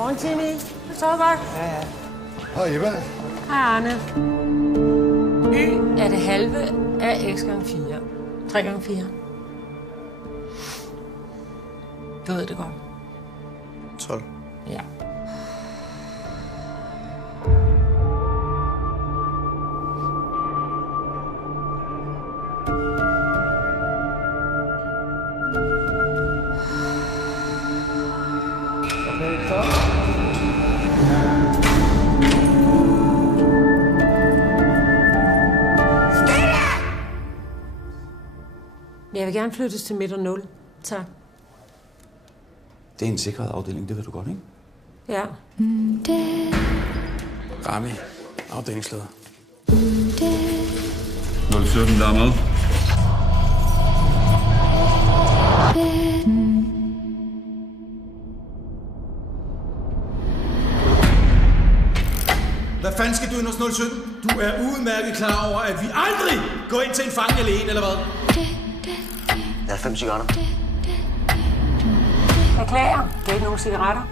Godmorgen, Timmy. Du sover godt? Ja. Hej, Eva. Hej, Arne. Y er det halve af x gange 4. 3 gange 4. Du ved det godt. 12. Ja. Jeg vil gerne flyttes til midt og 0. Tak. Det er en sikret afdeling, det ved du godt, ikke? Ja. Rami, afdelingsleder. 017, der er med. Hvad fanden skal du ind hos 017? Du er udmærket klar over, at vi aldrig går ind til en fange alene, eller hvad? Der er 5 cigaretter. Beklager. Det er ikke nogen cigaretter.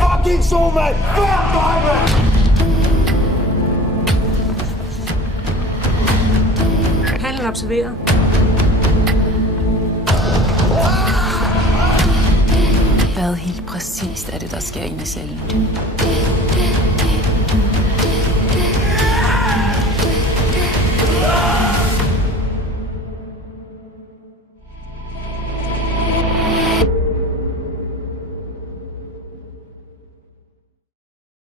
Fucking så, mand! Hver dig, mand! Handlen observeret. Hvad helt præcist er det, der sker inde i cellen?